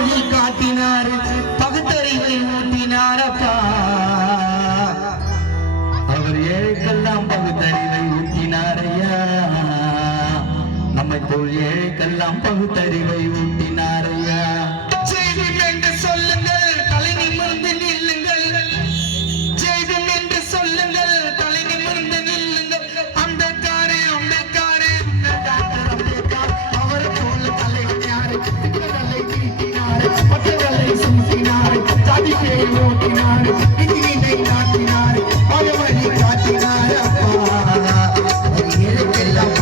வழி காட்டினார், பகுத்தறிவை ஊட்டினாரப்பா. அவர் ஏழைக்கெல்லாம் பகுத்தறிவை ஊட்டினாரையா, நம்மை போல் ஏழைக்கெல்லாம் பகுத்தறிவை ஊட்டினாரையா. ஜெய்பீம் என்று சொல்லுங்கள், தலை நிமிர்ந்து நில்லுங்கள். ஜெய்பீம் என்று சொல்லுங்கள், தலை நிமிர்ந்து நில்லுங்கள். அம்பேத்கர் அம்பேத்கர் அம்பேத்கர், அவர் போல தலைவர் யாரு? திட்டங்களை தீட்டினார், மக்கள்களை சுமத்தினார், சாதிப்பை ஓட்டினார், இந்தியை நாட்டினார், பலவழி காட்டினார். அப்பா ஏழைக்கெல்லாம்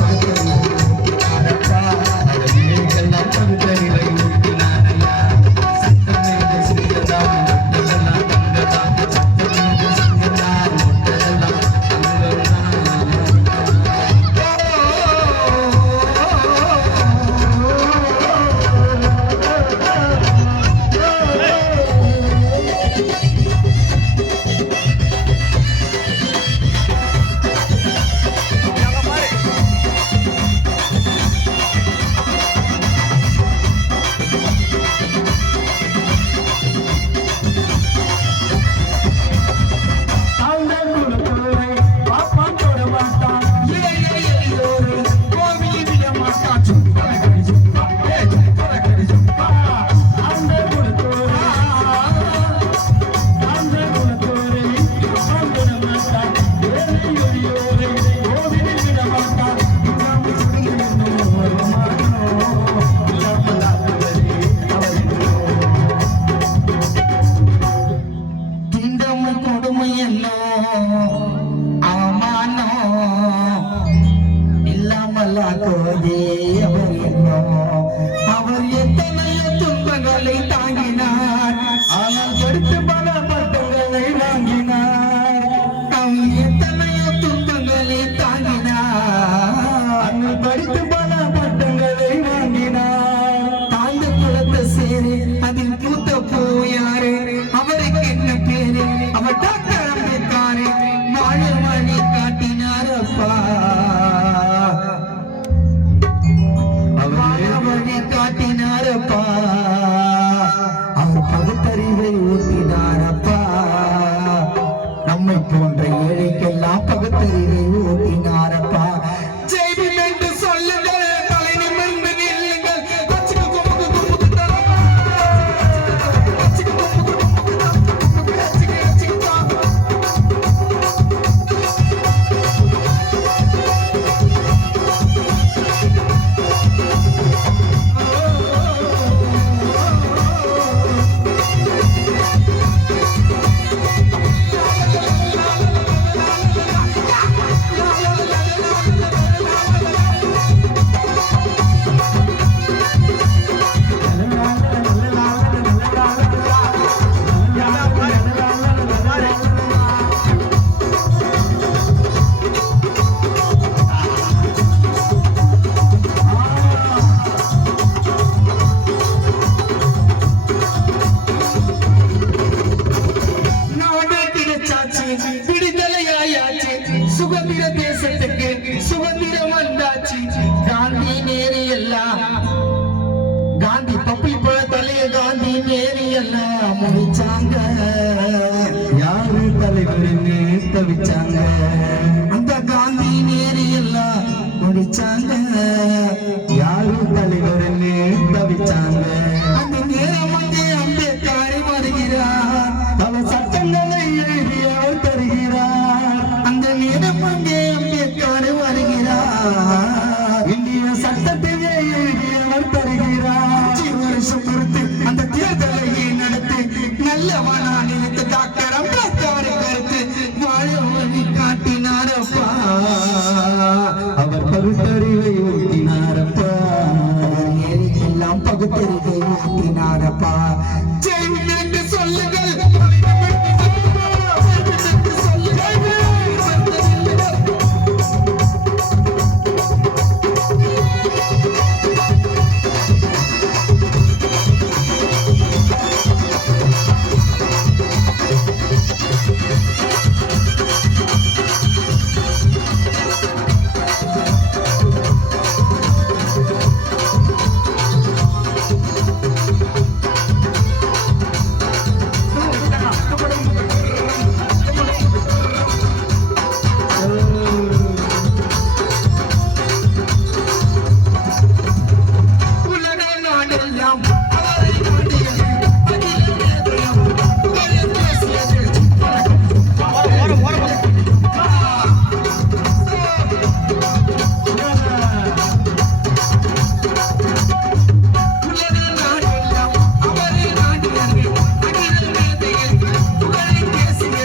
அவர் எத்தனையோ துன்பங்களை தாங்கினார், ஆனால் எடுத்து பல பட்டங்களை வாங்கினார். அவர் எத்தனையோ துன்பங்களை தாங்கினார், படித்து பல பட்டங்களை வாங்கினார். தாழ்ந்த குலத்தை சேரு, அதில் பூத்த பூ யாரு? அவருக்கு என்ன பேரு? அவர் டாக்டர் அம்பேத்கர், வாழ வழி காட்டினார். அப்பா வழி காட்டினாரப்பா, அவர் பகுத்தறிவை ஊட்டினாரப்பா. நம்மை போன்ற ஏழைக்கெல்லாம் பகுத்தறிவை ஊட்டினாரப்பா. ஜெய்பீம் என்று சொல்லுங்கள், தலை நிமிர்ந்து நில்லுங்கள். விடுதலையாயாச்சு, சுதந்திர தேசத்துக்கு சுதந்திரம் வந்தாச்சு. காந்தி நேரு எல்லாம், காந்தி பப்பி பழ தலைய காந்தி நேரு எல்லாம் முடிச்சாங்க. யாரு தலைவர்னு தவிச்சாங்க, அந்த காந்தி நேரு எல்லாம் முடிச்சாங்க. யாரு தலைவர்னு தவிச்சாங்க. அந்த நேரம் வந்து அம்பேத்கர் வருகிறார், பல சட்டங்களை எழுதி அவர் தருகிறார். அந்த நேரம் அங்கே அம்பேத்கர் வருகிறார், இந்திய சட்டத்தையே எழுதி அவர் தருகிறார். 5 வருஷம் பொறுத்து அந்த தேர்தலை நடத்தி நல்லவனா நினைத்து டாக்டர் அம்பேத்கரை கருத்து வாழ வழி காட்டினாரப்பா. அவர் பகுத்தறிவை ஊட்டினாரப்பா, ஏழைக்கெல்லாம் பகுத்தறிவை ஊட்டினாரப்பா. ஜெய்பீம் என்று சொல்லுங்கள். நாடெல்லாம் அவரை நாடியது அகில மேதையவர் புகழை பேசியது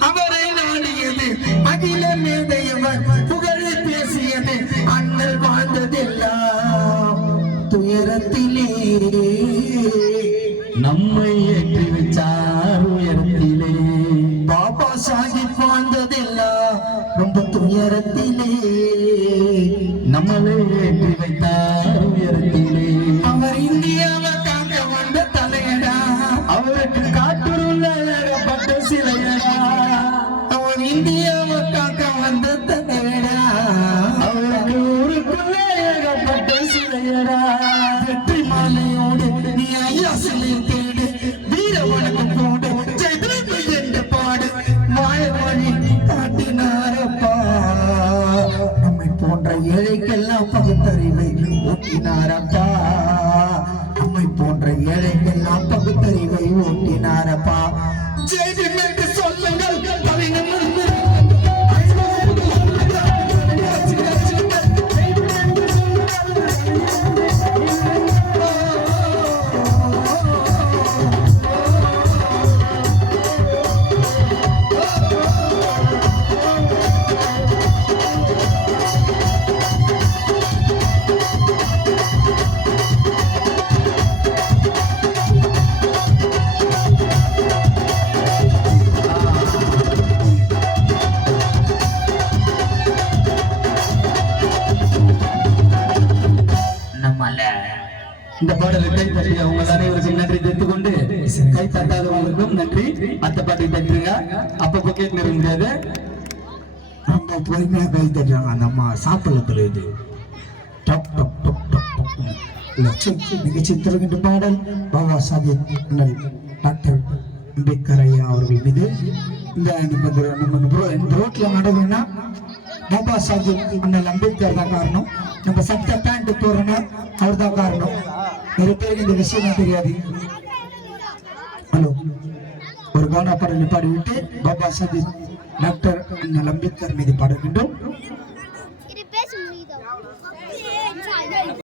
அவரை நாடியது அகில மேதையவர் புகழை பேசியது அண்ணல் வாழ்ந்ததெல்லாம் துயரத்திலே நம்மை ஏற்றி வச்சார் உயரத்திலே பாபா சாஹிப் வாழ்ந்ததெல்லாம் ரொம்ப துயரத்திலே நம்மளை ஏற்றி வைத்தார் உயரத்திலே அவர் இந்தியாவை காக்க வந்த தலையடா அவருக்கு காட்டுள்ள ஏகப்பட்ட சிலையடா அவர் இந்தியாவை காக்க வந்த தலையடா அவருக்கு ஊருக்குள்ள ஏகப்பட்ட சிலையடா வெற்றி மாலையோடு நீ ஐயா சிலை தேடு வீர வணக்கம் போடு ஜெயபிரபு என்று பாடு வாய வழி காட்டினாரப்பா நம்மை போன்ற ஏழைக்கெல்லாம் பகுத்தறிவை ஊட்டினாரப்பா நம்மை போன்ற ஏழைக்கெல்லாம் பகுத்தறிவை ஊட்டினாரப்பா ஜெய்பீம் என்று சொல்லுங்கள் கவிஞர் இந்த பாடலை கை தட்டி அவங்க அனைவருக்கும் நன்றி தெரிவித்துக் கொண்டு கை தட்டாதவங்களுக்கும் நன்றி அந்த பாட்டை தட்டுங்க அப்பப்போ கேட்டு முடியாது ரொம்ப பொறுமையா கை தட்டுறாங்க நம்ம சாப்பிடல இது டப் டப் டப் டப் நிகழ்ச்சி திறக்கின்ற பாடல் பாபா சாஹிப் டாக்டர் அம்பேத்கர் ஐயா அவர்கள் மீது இந்த ரோட்ல நடக்குதுன்னா பாபா சாஹிப் அண்ணல் அம்பேத்கர் தான் காரணம் நம்ம சட்ட பேண்ட் போறோம்னா அவர் தான் காரணம் நிறைய பேருக்கு இந்த விஷயம் தெரியாது ஹலோ ஒரு கவன பாடலை பாடிவிட்டு பாபா சாஹிப் டாக்டர் அண்ணல் அம்பேத்கர் மீது பாட வேண்டும்